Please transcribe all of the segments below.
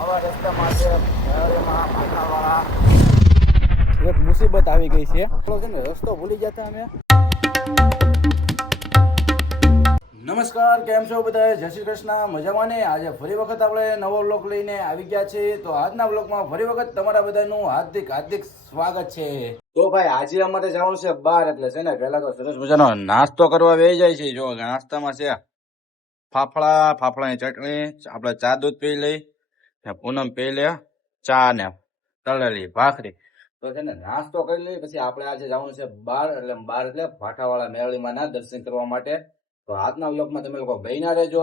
આવા રસ્તામાં છે મેળામાં ભાટાવાળા એક મુસીબત આવી ગઈ છે. છે ને રસ્તો ભૂલી જતા અમે. નમસ્કાર, કેમ છો બધા? જય શ્રી કૃષ્ણ, મજામાં ને? આજે ફરી વખત આપણે નવો વ્લોગ લઈને આવી ગયા છીએ. તો આજના વ્લોગમાં ફરી વખત તમારા બધાનું હાર્દિક હાર્દિક સ્વાગત છે. તો ભાઈ આજે અમારે જવાનું છે બહાર, એટલે છે ને પહેલા તો સરસ મજાનો નાસ્તો કરવા બેસી જાય છે. જો નાસ્તામાં છે ફાફડાની ચટણી, આપણે ચા દૂધ પી લઈ, પૂનમ પી લે ચા ને તળેલી ભાખરી. તો છે ને નાસ્તો કરી લઈ, પછી આપણે આજે જવાનું છે બહાર, એટલે ભાટાવાળા મેળીમાં ના દર્શન કરવા માટે. તો આજના વ્લોગમાં તમે લોકો બન્યા રહેજો.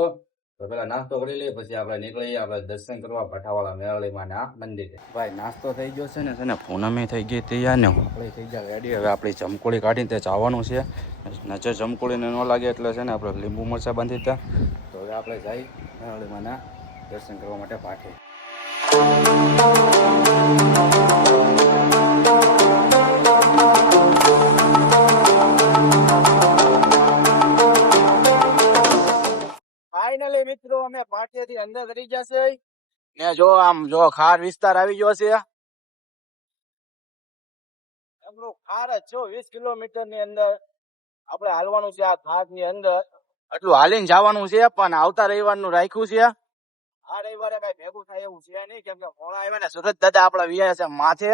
તો પેલા નાસ્તો કરી લઈએ, પછી આપણે નીકળીએ આપણે દર્શન કરવા ભાટાવાળા મેળીમાં ના મંદિરે. ભાઈ નાસ્તો થઈ ગયો છે ને પૂનમે થઈ ગઈ તૈયાર ને આપણે થઈ ગયા રેડી. હવે આપણી જમકોળી કાઢીને તે જવાનું છે. નજર જમકોળીને ન લાગે એટલે છે ને આપણે લીંબુ મરચાં બાંધી હતા. તો હવે આપણે જઈ મેળીમાં ના દર્શન કરવા માટે ભાટે. ફાઇનલી મિત્રો અમે પાટિયાથી અંદર કરી જશે ને જો આમ જો ખાર વિસ્તાર આવી ગયો છે. આપણું ખાર જ જો 20 કિલોમીટર ની અંદર આપણે હાલવાનું છે. આ ખાર ની અંદર એટલું હાલીને જવાનું છે, પણ આવતા રવિવારનું રાખ્યું છે. આ રવિવારે કઈ ભેગું થાય એવું છે નહીં, કેમ કે મોડા આવ્યા ને સુરત દાદા આપડા વિયા છે માથે.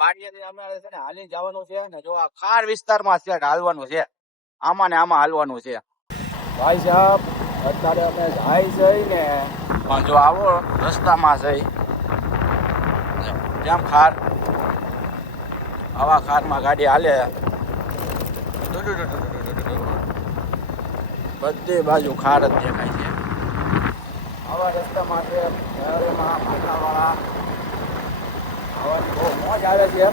પાટિયાથી અમારે છે ને હાલીને જવાનું છે ને જો આ ખાર વિસ્તારમાં છે હાલવાનું છે. આમાં ને આમાં હાલવાનું છે. ભાઈ સાહેબ અત્યારે અમે જાય છે ને, પણ જો આવો રસ્તામાં છે જેમ ખાર, આવા ખારમાં ગાડી હાલે બધી બાજુ ખાર જ દેખાય છે. આવા રસ્તામાં છે મેળામાં ભાટાવાળા આવવાની બહુ મોજ આવે છે.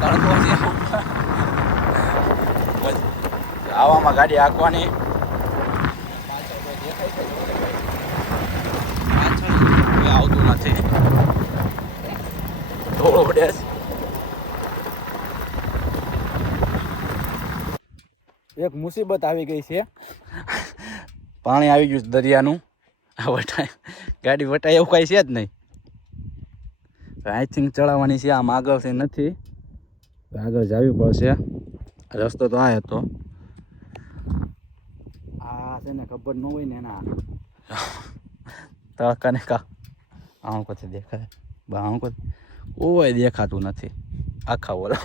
તડકો છે આવામાં ગાડી હાંકવાની. આવતું નથી એક મુસીબત આવી ગઈ છે. પાણી આવી ગયું દરિયાનું. ગાડી વટાય એવું કઈ છે જ નહીં. આઈ થિંક ચડાવવાની છે. આમ આગળથી નથી, આગળ જવી પડશે. રસ્તો તો આ હતો. આ છે ને ખબર ન હોય ને એના તડકાને આમ કથી દેખાય આમ કોઈ દેખાતું નથી આખા ઓલા.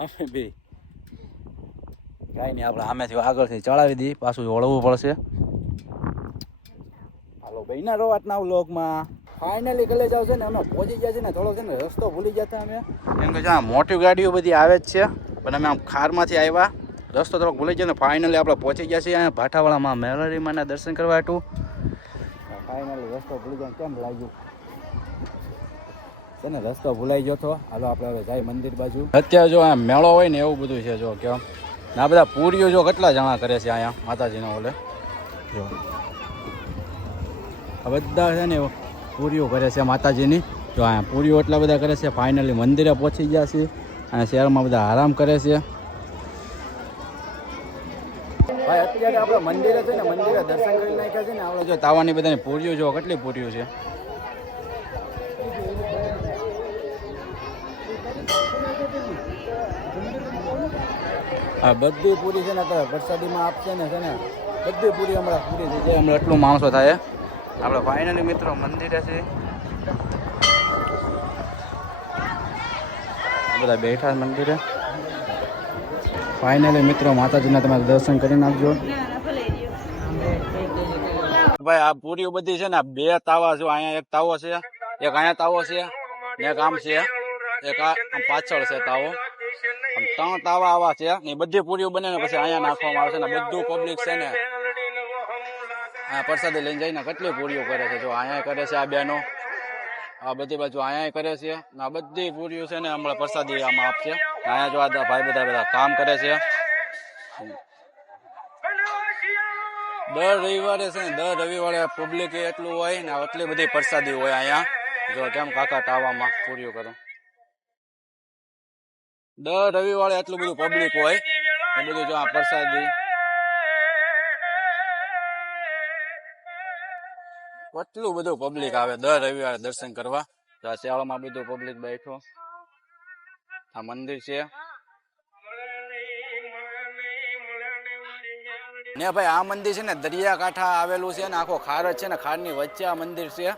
અમે બે કાંઈ નહીં, આપણે આમેથી આગળથી ચડાવી દઈએ, પાછું વળવું પડશે. હાલો ભાઈ ના રોવાટના વ્લોગમાં ફાઇનલી કલે જાવ છે ને અમે પહોંચી ગયા છે ને. થોડો છે ને રસ્તો ભૂલી જતા અમે, કેમ કે જ્યાં મોટી ગાડીઓ બધી આવે જ છે, પણ અમે આમ ખારમાંથી આવ્યા, રસ્તો થોડોક ભૂલી જાય ને. ફાઇનલી આપણે પહોંચી ગયા છીએ અહીંયા ભાટાવાળામાં મેળારીમાંના દર્શન કરવા હતું. ફાઇનલી રસ્તો ભૂલી જાય કેમ લાગ્યું છે ને, રસ્તો ભૂલાઈ ગયો તો. હાલો આપણે હવે જાય મંદિર બાજુ. અત્યારે જો આ મેળો હોય ને એવું બધું છે. જો કેમ આ બધા પૂરીઓ જો કેટલા જણા કરે છે અહીંયા માતાજીનો ઓલે. જો આ બધા છે ને પૂરીઓ કરે છે માતાજીની. જો અહીંયા પૂરીઓ એટલા બધા કરે છે. ફાઇનલી મંદિરે પહોંચી ગયા છે. અને શહેરમાં બધા આરામ કરે છે. ભાઈ અત્યારે આપણે મંદિરે છે ને, મંદિરે દર્શન કરી નાખ્યા છે ને. આપણે જો તાવાની બધાની પૂરીઓ જો કેટલી પૂરીઓ છે. આ બધી પૂરી છે ને અત્યારે પ્રસાદીમાં આપશે ને છે ને, બધી પૂરી હમણાં પૂરી થઈ જાય. હમણાં એટલું માણસો થાય. આપણે ફાઇનલી મિત્રો મંદિરે છે, બધા બેઠા મંદિરે. ફાઇનલી મિત્રો માતાજીના તમારે દર્શન કરી નાખજો. ભાઈ આ પૂરીઓ બધી છે ને, બે તાવા છે. અહીંયા એક તાવો છે, એક અહીંયા તાવો છે, એક આમ છે, એક આ પાછળ છે તાવો. 3 તાવા આવા છે. એ બધી પૂરીઓ બને ને પછી અહીંયા નાખવામાં આવે છે ને. બધું પબ્લિક છે ને આ પ્રસાદી લઈને જઈને કેટલી પૂરીઓ કરે છે. જો અહીંયા કરે છે આ બેનો, આ બધી બાજુ અહીંયા કરે છે. આ બધી પૂરીઓ છે ને હમણાં પ્રસાદી આમાં આપશે. અહીંયા જો આ ભાઈ બધા કામ કરે છે. દર રવિવારે છે ને, દર રવિવારે પબ્લિક એટલું હોય ને, એટલી બધી પ્રસાદી હોય અહીંયા. જો કેમ કાકા તાવામાં પૂરીઓ કરે. દર રવિવારે એટલું બધું પબ્લિક હોય એ બધું. જો આ પ્રસાદી કેટલું બધું પબ્લિક આવે દર રવિવારે દર્શન કરવા. તો આ શિયાળામાં બધું પબ્લિક બેઠો. આ મંદિર છે ને ભાઈ. આ મંદિર છે ને દરિયાકાંઠા આવેલું છે ને આખો ખાર જ છે ને ખારની વચ્ચે આ મંદિર છે.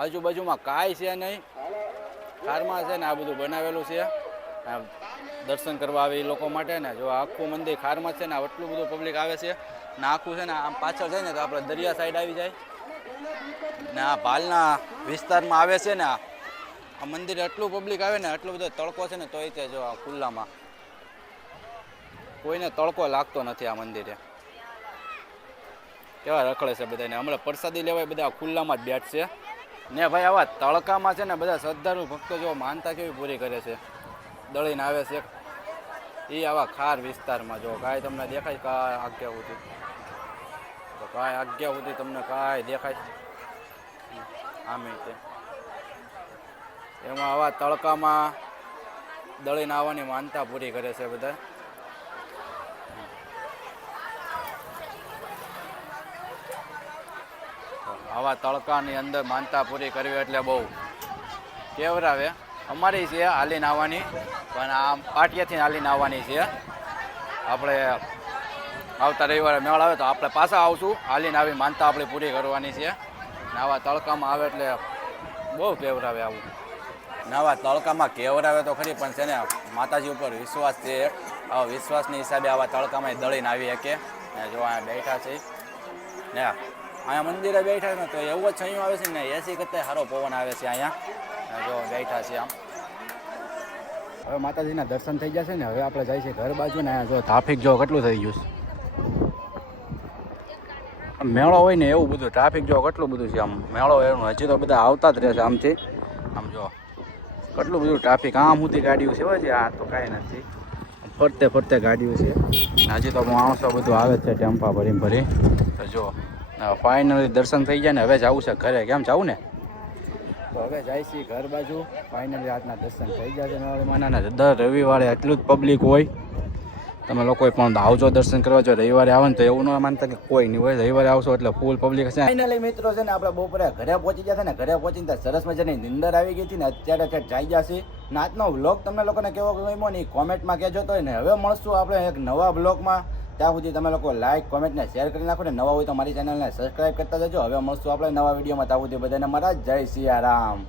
આજુબાજુમાં કાંઈ છે નહીં, ખારમાં છે ને આ બધું બનાવેલું છે દર્શન કરવા આવે એ લોકો માટે ને. જો આખું મંદિર ખારમાં છે ને એટલું બધું પબ્લિક આવે છે ને આખું છે ને આમ પાછળ જાય ને તો આપણે દરિયા સાઈડ આવી જાય ને આ ભાલના વિસ્તારમાં આવે છે ને આ મંદિર એટલું પબ્લિક આવે ને એટલું બધો તડકો છે ને તોય તે જો આ ખુલ્લામાં કોઈને તડકો લાગતો નથી. આ મંદિરે કેવા રખડે છે બધાને. હમણાં પ્રસાદી લેવાય બધા ખુલ્લામાં જ બેઠશે ને ભાઈ. આવા તડકામાં છે ને બધા શ્રદ્ધાળુ ભક્તો જો માનતા કેવી પૂરી કરે છે, દળીને આવે છે એ આવા ખાર વિસ્તારમાં. જો કાંઈ તમને દેખાય કાંઈ આજ્ઞા સુધી તો કાંઈ આજ્ઞા સુધી તમને કાંઈ દેખાય આમ તે એમાં આવા તડકામાં દળીને આવવાની માનતા પૂરી કરે છે બધા. આવા તડકાની અંદર માનતા પૂરી કરવી એટલે બહુ કેવરાવે. અમારી છે હાલીને આવવાની, પણ આમ પાટિયાથી હાલીને આવવાની છે. આપણે આવતા રવિવારે મેળ આવે તો આપણે પાછા આવશું. હાલીને આવી માનતા આપણે પૂરી કરવાની છે ને આવા તડકામાં આવે એટલે બહુ કેવરાવે આવું ને. આવા તડકામાં કેવરાવે તો ખરી, પણ છે ને માતાજી ઉપર વિશ્વાસ છે. આવા વિશ્વાસની હિસાબે આવા તડકામાં દળીને આવી શકે ને. જો અહીંયા બેઠા છે ને અહીંયા મંદિરે બેઠા ને તો એવું જ છયું આવે છે ને એસી કરતાં સારો પવન આવે છે અહીંયા. જો બેઠા છે આમ. હવે માતાજીના દર્શન થઈ જશે ને હવે આપણે જાય છે ઘર બાજુ ને. જો ટ્રાફિક જો કેટલું થઈ ગયું છે. મેળો હોય ને એવું બધું ટ્રાફિક જો કેટલું બધું છે આમ. મેળો એવું હજી તો બધા આવતા જ રહેશે આમથી. આમ જો કેટલું બધું ટ્રાફિક. આમ સુધી ગાડીઓ છે હોય છે. આ તો કાંઈ નથી, ફરતે ફરતે ગાડીઓ છે. હજી તો માણસો બધું આવે જ છે ટેમ્પા ભરી. તો જો ફાઇનલી દર્શન થઈ જાય ને હવે જવું છે ઘરે. કેમ જવું ને તો હવે જાય છે ઘર બાજુ. ફાઇનલી આજના દર્શન થઈ જશે મેળાના. દર રવિવારે એટલું જ પબ્લિક હોય. તમે લોકો પણ આવજો દર્શન કરવા. જો રવિવારે આવે ને તો એવું ન માનતા કે કોઈ નહીં હોય. રવિવારે આવશો એટલે ફૂલ પબ્લિક હશે. ફાઇનલી મિત્રો છે ને આપણે બપોરે ઘરે પહોંચી જશે ને. ઘરે પહોંચીને સરસ મજાની નિંદર આવી ગઈ હતી ને અત્યારે જઈ જશે ને. આજનો વ્લોગ તમને લોકોને કેવો ગમ્યો ને કોમેન્ટમાં કહેજો. તો ને હવે મળશું આપણે એક નવા બ્લોગમાં. ત્યાં સુધી તમે લોકો લાઈક કોમેન્ટ ને શેર કરી નાખો ને. નવા હોય તો મારી ચેનલને સબસ્ક્રાઈબ કરતા જજો. હવે મળશું આપણે નવા વિડીયોમાં. ત્યાં સુધી બધાને મારા જય સિયારામ.